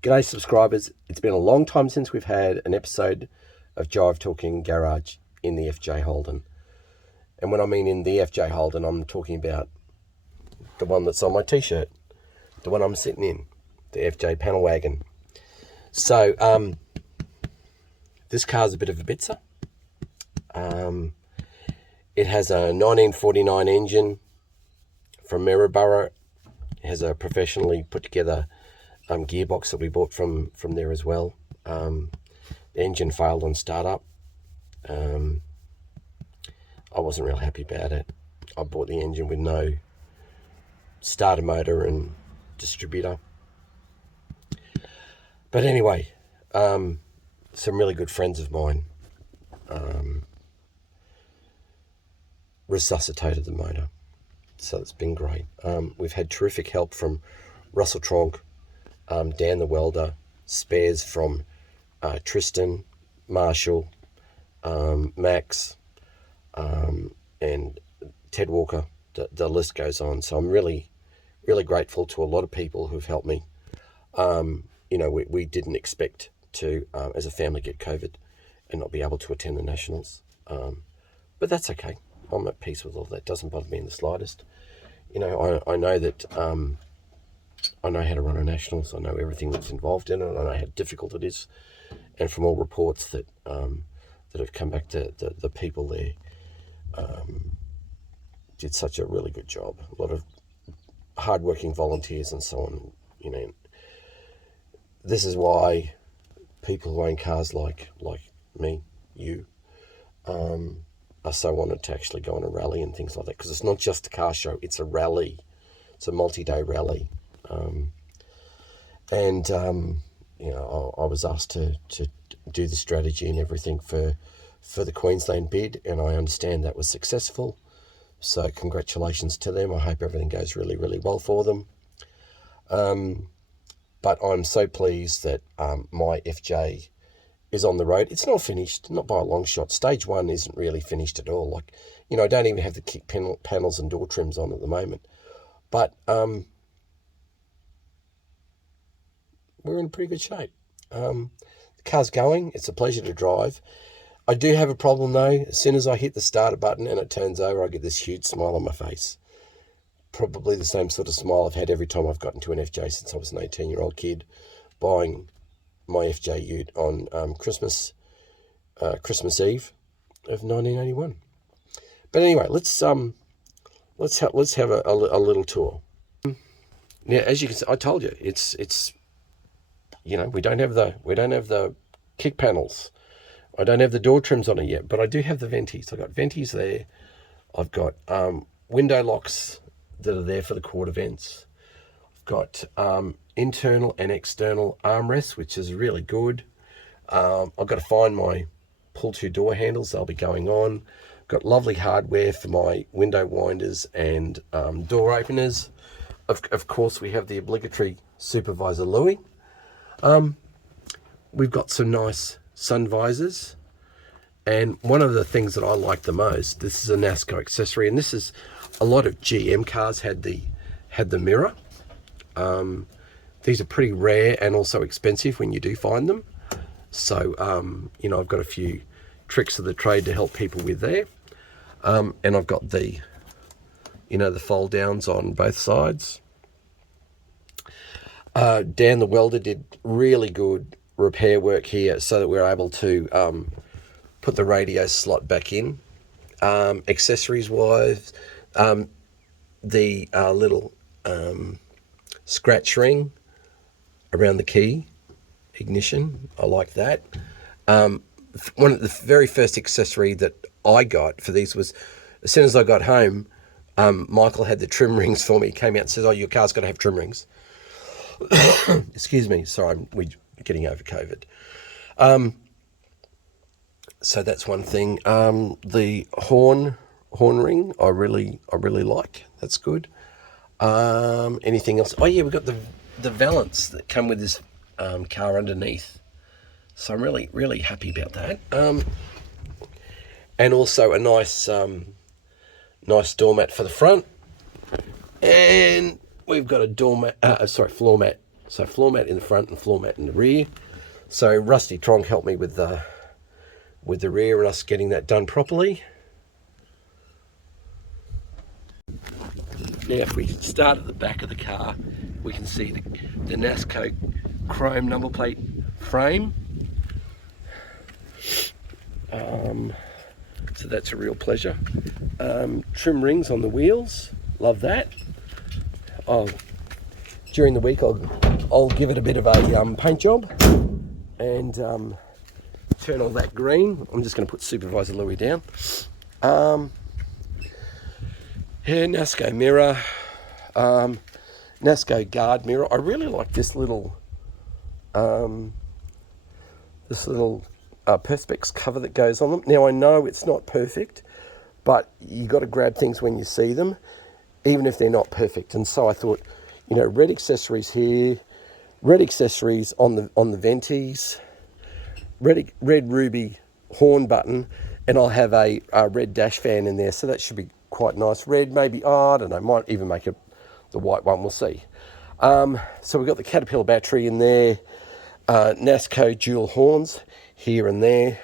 G'day subscribers, it's been a long time since we've had an episode of Jive Talking Garage in the FJ Holden. And when I mean in the FJ Holden, I'm talking about the one that's on my t-shirt, the one I'm sitting in, the FJ panel wagon. So, this car's a bit of a bitzer. It has a 1949 engine from Maryborough. It has a professionally put together gearbox that we bought from there as well. The engine failed on startup. I wasn't real happy about it. I bought the engine with no starter motor and distributor. But anyway, some really good friends of mine resuscitated the motor. So it's been great. We've had terrific help from Russell Tronk, Dan the welder, spares from Tristan, Marshall, Max, and Ted Walker. The list goes on. So I'm really, really grateful to a lot of people who've helped me. We didn't expect to, as a family, get COVID and not be able to attend the Nationals. But that's okay. I'm at peace with all that. It doesn't bother me in the slightest. I know that I know how to run a Nationals. I know everything that's involved in it. I know how difficult it is. And from all reports that that have come back, the people there did such a really good job. A lot of hardworking volunteers and so on. This is why people who own cars like me, you, are so honoured to actually go on a rally and things like that, because it's not just a car show, it's a rally. It's a multi-day rally. I was asked to do the strategy and everything for the Queensland bid, and I understand that was successful. So congratulations to them. I hope everything goes really, really well for them. But I'm so pleased that my FJ is on the road. It's not finished, not by a long shot. Stage 1 isn't really finished at all. I don't even have the kick panels and door trims on at the moment. But we're in pretty good shape. The car's going. It's a pleasure to drive. I do have a problem though. As soon as I hit the starter button and it turns over, I get this huge smile on my face. Probably the same sort of smile I've had every time I've gotten to an FJ since I was an 18-year-old kid, buying my FJ Ute on Christmas Eve of 1981. But anyway, let's have a little tour. Now, as you can see, I told you it's we don't have the kick panels. I don't have the door trims on it yet, but I do have the venties. I've got venties there. I've got window locks that are there for the quarter vents. I've got internal and external armrests, which is really good. I've got to find my pull-to door handles. They'll be going on. I've got lovely hardware for my window winders and door openers. Of course, we have the obligatory supervisor Louis. We've got some nice sun visors. And one of the things that I like the most, this is a Nasco accessory, and this is a lot of GM cars had the mirror. These are pretty rare and also expensive when you do find them. So, I've got a few tricks of the trade to help people with there. And I've got the fold downs on both sides. Dan the welder did really good repair work here so that we're able to put the radio slot back in. Accessories wise, the little scratch ring around the key ignition, I like that. One of the very first accessory that I got for these was, as soon as I got home, Michael had the trim rings for me. He came out and says, "Oh, your car's got to have trim rings." Excuse me, sorry, we're getting over COVID. So that's one thing. The horn ring, I really like. That's good. Anything else? Oh yeah, we've got the valance that come with this car underneath. So I'm really, really happy about that. And also a nice doormat for the front. And we've got a floor mat So floor mat in the front and floor mat in the rear. So Rusty Tronk helped me with the rear and us getting that done properly. Now if we start at the back of the car, we can see the Nasco chrome number plate frame. So that's a real pleasure. Trim rings on the wheels, love that. During the week I'll give it a bit of a paint job and turn all that green. I'm just going to put Supervisor Louis down. Yeah, Nasco mirror, Nasco guard mirror. I really like this little Perspex cover that goes on them. Now I know it's not perfect, but you got to grab things when you see them, even if they're not perfect. And so I thought, you know, red accessories here, red accessories on the venties, red ruby horn button, and I'll have a red dash fan in there. So that should be quite nice. Red, maybe, I don't know, might even make it the white one, we'll see. So we've got the Caterpillar battery in there, Nasco dual horns here and there.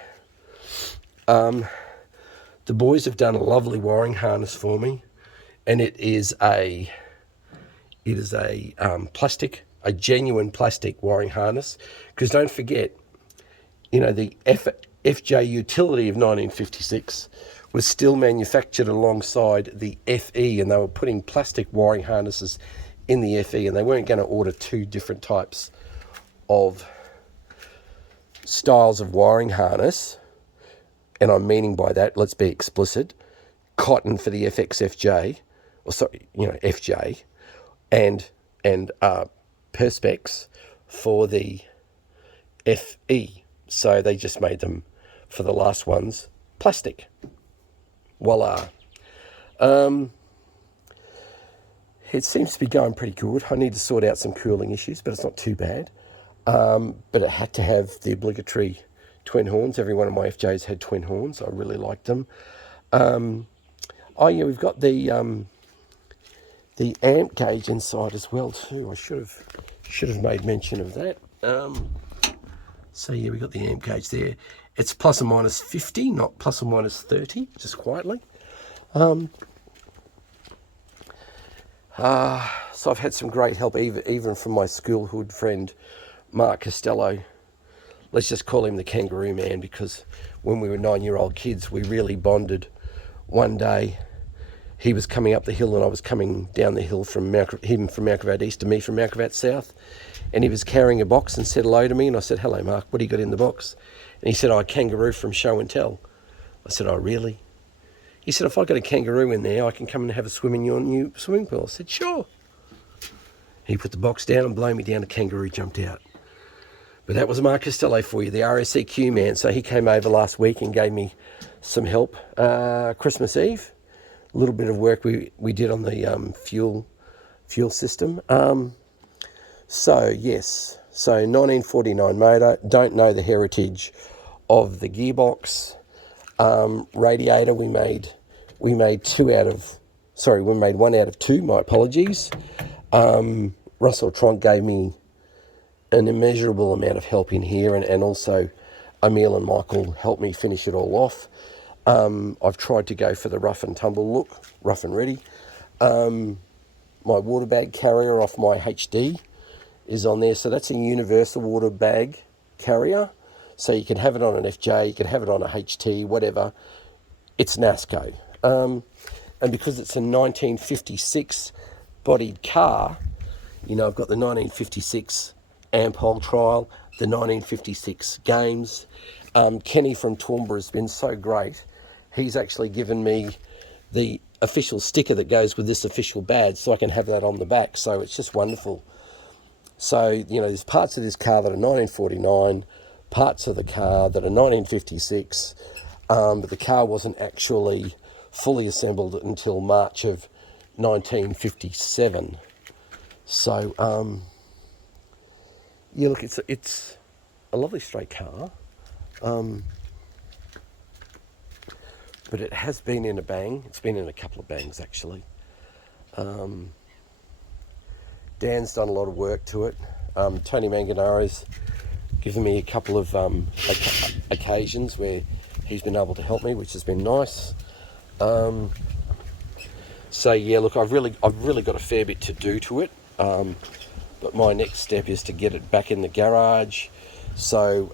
The boys have done a lovely wiring harness for me, and it is a plastic, a genuine plastic wiring harness. Because don't forget, you know, the FJ utility of 1956 was still manufactured alongside the FE, and they were putting plastic wiring harnesses in the FE, and they weren't going to order two different types of styles of wiring harness. And I'm meaning by that, let's be explicit, cotton for the FXFJ, or sorry, you know, FJ, and Perspex for the FE. So they just made them, for the last ones, plastic. Voila. It seems to be going pretty good. I need to sort out some cooling issues, but it's not too bad. But it had to have the obligatory twin horns. Every one of my FJs had twin horns. I really liked them. Oh yeah, we've got the amp gauge inside as well too. I should have made mention of that. So yeah, we've got the amp gauge there. It's plus or minus 50, not plus or minus 30, just quietly. So I've had some great help, even from my schoolhood friend, Mark Costello. Let's just call him the Kangaroo Man, because when we were 9-year-old kids, we really bonded. One day, he was coming up the hill and I was coming down the hill from him from Mount Gravatt East to me from Mount Gravatt South. And he was carrying a box and said hello to me. And I said, hello, Mark, what do you got in the box? And he said, oh, a kangaroo from Show and Tell. I said, oh, really? He said, if I got a kangaroo in there, I can come and have a swim in your new swimming pool. I said, sure. He put the box down and blow me down, a kangaroo jumped out. But that was Mark Costello for you, the RSEQ man. So he came over last week and gave me some help. Christmas Eve, a little bit of work we did on the fuel system. So yes, so 1949 motor. Don't know the heritage of the gearbox. Radiator, we made one out of two. My apologies. Russell Tronk gave me an immeasurable amount of help in here, and also Emil and Michael helped me finish it all off. I've tried to go for the rough and tumble look, rough and ready. My water bag carrier off my HD is on there, so that's a universal water bag carrier. So you can have it on an FJ, you can have it on a HT, whatever. It's Nasco. And because it's a 1956 bodied car, you know, I've got the 1956 amp hole trial, the 1956 games. Kenny from Toowoomba has been so great. He's actually given me the official sticker that goes with this official badge, so I can have that on the back. So it's just wonderful. So, you know, there's parts of this car that are 1949, parts of the car that are 1956, but the car wasn't actually fully assembled until March of 1957. So, yeah, look, it's a lovely straight car, but it has been in a bang. It's been in a couple of bangs, actually. Dan's done a lot of work to it. Tony Manganaro's given me a couple of occasions where he's been able to help me, which has been nice. So yeah, look, I've really got a fair bit to do to it. But my next step is to get it back in the garage, so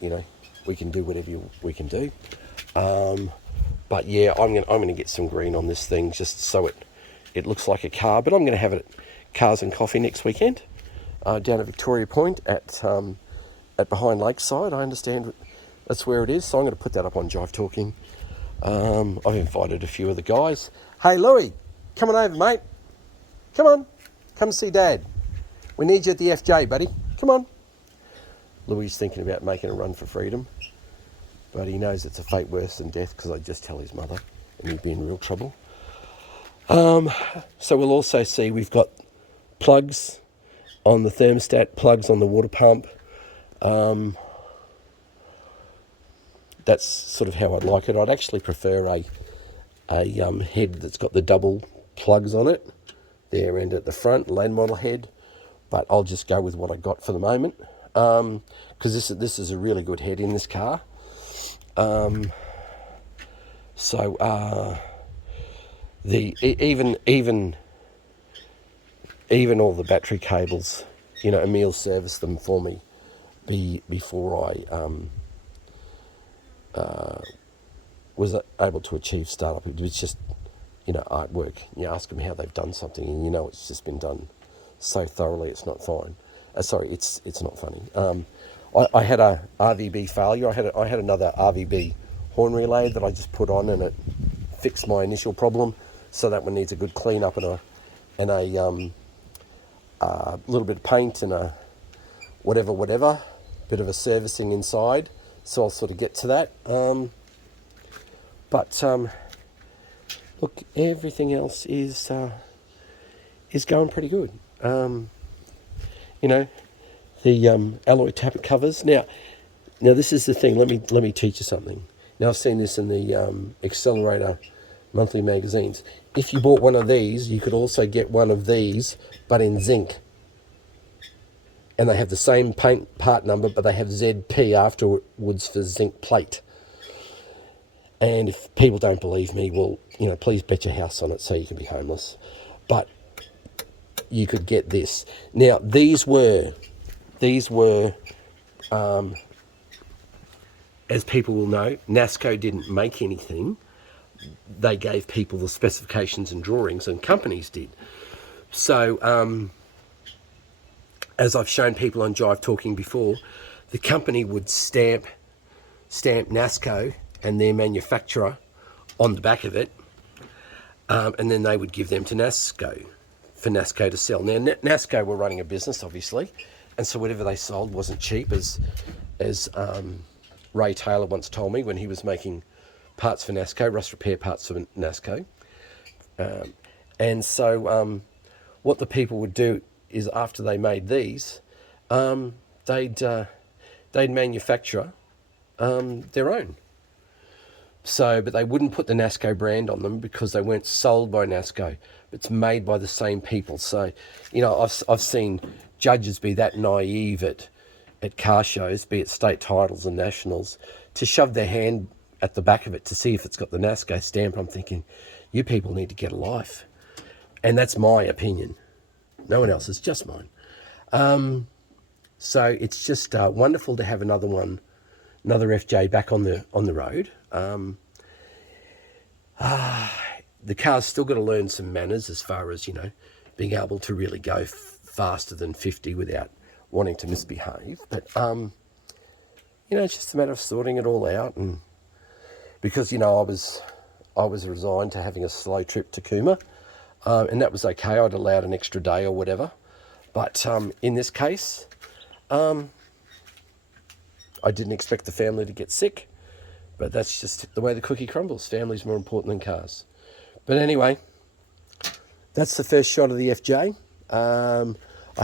you know, we can do whatever we can do. But yeah, I'm gonna get some green on this thing just so it looks like a car. But I'm gonna have it at Cars and Coffee next weekend, down at Victoria Point at behind Lakeside. I understand that's where it is, so I'm going to put that up on Jive Talking. I've invited a few of the guys. Hey Louis, come on over, mate. Come on, come see Dad. We need you at the FJ, buddy. Come on. Louis is thinking about making a run for freedom, but he knows it's a fate worse than death because I just tell his mother and he'd be in real trouble. So we'll also see we've got plugs on the thermostat, plugs on the water pump. That's sort of how I'd like it. I'd actually prefer a head that's got the double plugs on it there and at the front, land model head, but I'll just go with what I got for the moment, because this is a really good head in this car. Even all the battery cables, you know, Emil serviced them for me before I was able to achieve startup. It was just, you know, artwork. You ask them how they've done something, and you know it's just been done so thoroughly. It's not fine. It's not funny. I had a RVB failure. I had another RVB horn relay that I just put on, and it fixed my initial problem. So that one needs a good clean up and a little bit of paint and a whatever, bit of a servicing inside. So I'll sort of get to that. Look, everything else is going pretty good. You know, the alloy tappet covers. Now this is the thing. Let me teach you something. Now I've seen this in the Accelerator monthly magazines. If you bought one of these, you could also get one of these, but in zinc. And they have the same paint part number, but they have ZP afterwards for zinc plate. And if people don't believe me, well, you know, please bet your house on it so you can be homeless. But you could get this. Now, these were, as people will know, Nasco didn't make anything. They gave people the specifications and drawings, and companies did. So, as I've shown people on Jive Talking before, the company would stamp Nasco and their manufacturer on the back of it, and then they would give them to Nasco for Nasco to sell. Now, Nasco were running a business, obviously, and so whatever they sold wasn't cheap, as Ray Taylor once told me when he was making parts for Nasco, rust repair parts for Nasco. And so what the people would do is, after they made these, they'd manufacture their own. So, but they wouldn't put the Nasco brand on them because they weren't sold by Nasco. It's made by the same people. So, you know, I've seen judges be that naive at car shows, be it state titles and nationals, to shove their hand at the back of it to see if it's got the Nasco stamp. I'm thinking, you people need to get a life. And that's my opinion. No one else's, just mine. So it's just wonderful to have another FJ back on the road. The car's still got to learn some manners as far as, you know, being able to really go faster than 50 without wanting to misbehave. But, you know, it's just a matter of sorting it all out. And because, you know, I was resigned to having a slow trip to Cooma, and that was okay. I'd allowed an extra day or whatever. But in this case, I didn't expect the family to get sick, but that's just the way the cookie crumbles. Family's more important than cars. But anyway, that's the first shot of the FJ. I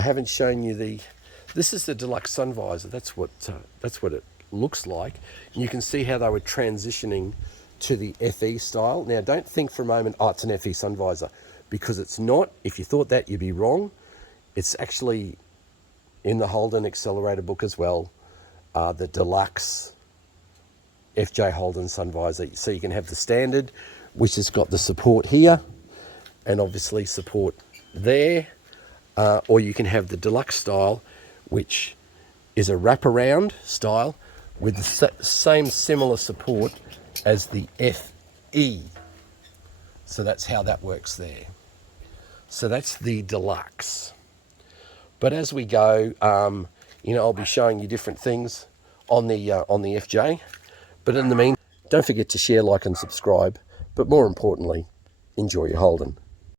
haven't shown you this is the deluxe sun visor. That's what it looks like. And you can see how they were transitioning to the FE style. Now, don't think for a moment, oh, it's an FE sun visor, because it's not. If you thought that, you'd be wrong. It's actually in the Holden accelerator book as well, the deluxe FJ Holden sun visor. So you can have the standard, which has got the support here and obviously support there, or you can have the deluxe style, which is a wraparound style with the same similar support as the FE. So that's how that works there. So that's the deluxe. But as we go, I'll be showing you different things on the FJ. But in the meantime, don't forget to share, like, and subscribe. But more importantly, enjoy your Holden.